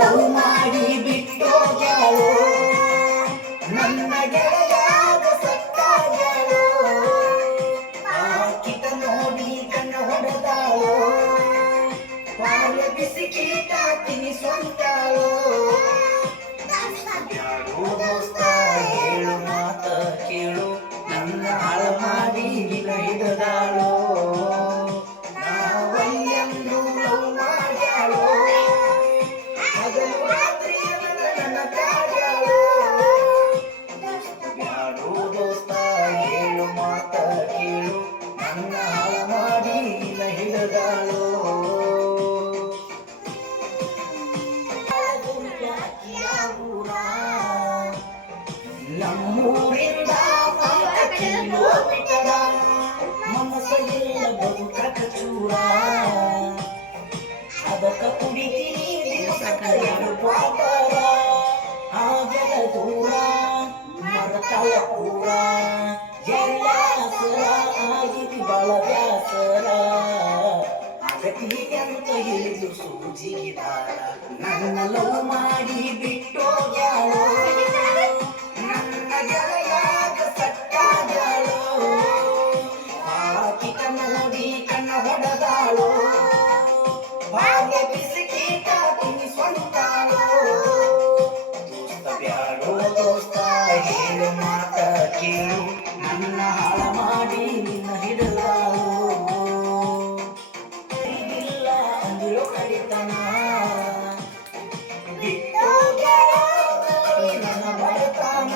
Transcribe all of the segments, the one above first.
love ಮಾಡಿ ಬಿಟ್ಟೋಗ್ಯಾಳು ನನ್ನ ಗೆಳೆಯಾದ ಸಟ್ಟಾಗ್ಯಾಳು ಆಕಿತ ನೋಡಿ ಕಣ್ಣ ಹೊಡೆದಾಳು ಬಾಯ ಬಿಸಿ ಕೀಟ ತಿನಿಸ್ವಂತಾಳು ಯಾರೋ ದೋಸ್ತ ಹೇಳು ಮಾತ ಕೇಳು ನನ್ನ ಹಾಳ ಮಾಡಿ ನಿನ್ನ ಹಿಡಿದಾಳು ನಾವಲ್ಲೆಂದು ಲವ್ ಮಾಡ್ಯಾಳು ಹಗಲು ರಾತ್ರಿ ನನ್ನ ಕಾಡ್ಯಾಳು ಯಾರೋ ದೋಸ್ತ ಹೇಳು ಮಾತ ಕೇಳು ನನ್ನ ಹಾಳ ಮಾಡಿ ನಿನ್ನ ಹಿಡಿದಾಳು ನಮ್ಮೂರಿಂದ 5 ಕಿಲೋಮೀಟರ ಮನಸ್ಸೆಲ್ಲ ಬದುಕಕ ಚೂರ ಅದಕ್ಕ ಕುಡಿತೀನಿ ದಿವಸಕ್ಕ 2 ಕ್ವಾರ್ಟರ ಆಗಲ ದೂರ ಮರತಾಳ ಪೂರ ಎಲ್ಲಾಸರ ಆಗಿತಿ ಬಾಳ ಬ್ಯಾಸರ ಆಗತೀಗಂತ ಹೇಳಿದ್ರು ಸೂಜಿಗಿದಾರ ನನ್ನ ಲವ್ ಮಾಡಿ ಬಿಟ್ಟೋಗ್ಯಾಳು ನನ್ನ ಗೆಳೆಯಾಗ ಸಟ್ಟಾಗ್ಯಾಳು ಆಕಿತ ನೋಡಿ ಕಣ್ಣ ಹೊಡೆದಾಳು ಬಾಲ್ಯ ಬಿಸಿ ಕೀಟ ತಿನಿಸ್ವಂತಾಳು ದೋಸ್ತ ಬ್ಯಾಡೋ ದೋಸ್ತ ಹೇಳು ಮಾತ ಕೇಳು ನನ್ನ ಹಾಳ ಮಾಡಿ ನಿನ್ನ ಹಿಡಿದಾಳು ಇಲ್ಲ ಅಂದಿರೋ ಕಡಿತನ ಬಿಟ್ಟೋಗ್ಯಾಳು ನನ್ನ ಬಡತನ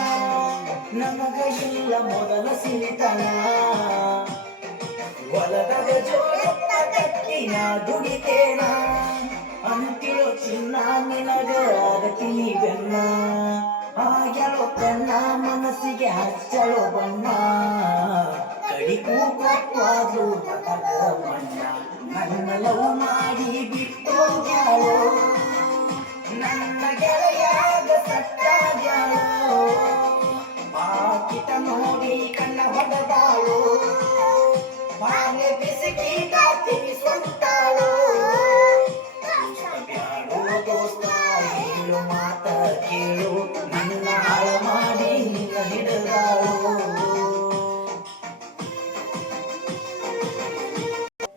ನಮಗ ಇಲ್ಲ ಮೊದಲ ಸಿರಿತನ ಹೊಲದಾಗ ಜೋಳತ್ತ ಕಟ್ಟಿನ ದುಡಿತೇನ ಅಂತಿಳೋ ಚಿನ್ನ ನಿನಗ ಆಗತೀನಿ ಬೆನ್ನ ಆಗ್ಯಾಳೋ ಕಣ್ಣ ಮನಸ್ಸಿಗೆ ಹಚ್ಚಳೋ ಬಣ್ಣ ಕಡಿಗೂ ಕೊಟ್ಟಾದ್ರು ನನಗ ಮಣ್ಣ ನನ್ನ ಲವ್ ಮಾಡಿ ಬಿಟ್ಟೋಗ್ಯಾಳು ನನ್ನ ಗೆಳೆಯಾಗ ಸಟ್ಟಾಗ್ಯಾಳು ಆಕಿತ ನೋಡಿ ಕಣ್ಣ ಹೊಡೆದಾಳು ಬಾಳೆ ಬಿಸಿ ಕೀಟ ತಿನಿಸ್ವಂತಾಳು ಬ್ಯಾಡೋ ದೋಸ್ತ ಹೇಳು ಮಾತ ಕೇಳು ನನ್ನ ಹಾಳ ಮಾಡಿ ನಿನ್ನ ಹಿಡಿದಾಳು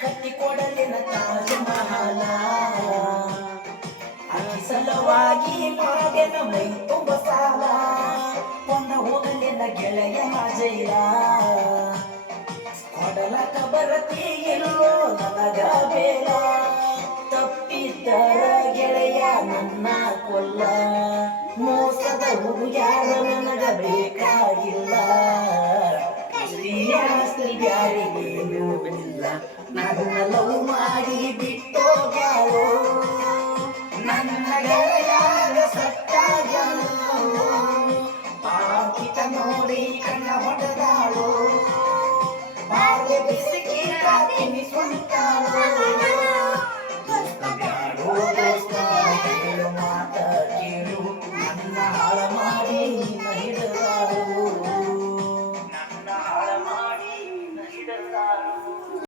ಕಟ್ಟಿಕೊಡಲಿನ ತಾಜ್ ಮಹಲ ಅಕ್ಕಿ ಸಲುವಾಗಿ ಮಾಡೆನ ಮೈ ತುಂಬ ಸಾಲ ಕೊಂಡ ಹೋಗಲಿನ ಗೆಳೆಯನ ಜೈಲ ಕೊಡಲಕ ಬರತಿ ಇಲ್ಲೋ ನನಗ ಬೇಡ ತಪ್ಪಿದ್ದರ ಗೆಳೆಯ ನನ್ನ ಕೊಲ್ಲ ಮೋಸದ ಹುಡುಗ್ಯಾರ ನನಗ ಬೇಕಾಗಿಲ್ಲ ಆಸ್ತಿ ಬ್ಯಾರಿಗೇನು ಇಲ್ಲ ನನ್ನ ಲವ್ ಮಾಡಿ ಬಿಟ್ಟೋಗ್ಯಾಳು ನನ್ನ ಗೆಳೆಯಾಗ ಸಟ್ಟಾಗ್ಯಾಳು ಆಕಿತ ನೋಡಿ ಕಣ್ಣ ಹೊಡೆದಾಳು ಬಾಲ್ಯ ಬಿಸಿ ಕೀಟ ತಿನಿಸ್ವಂತಾಳು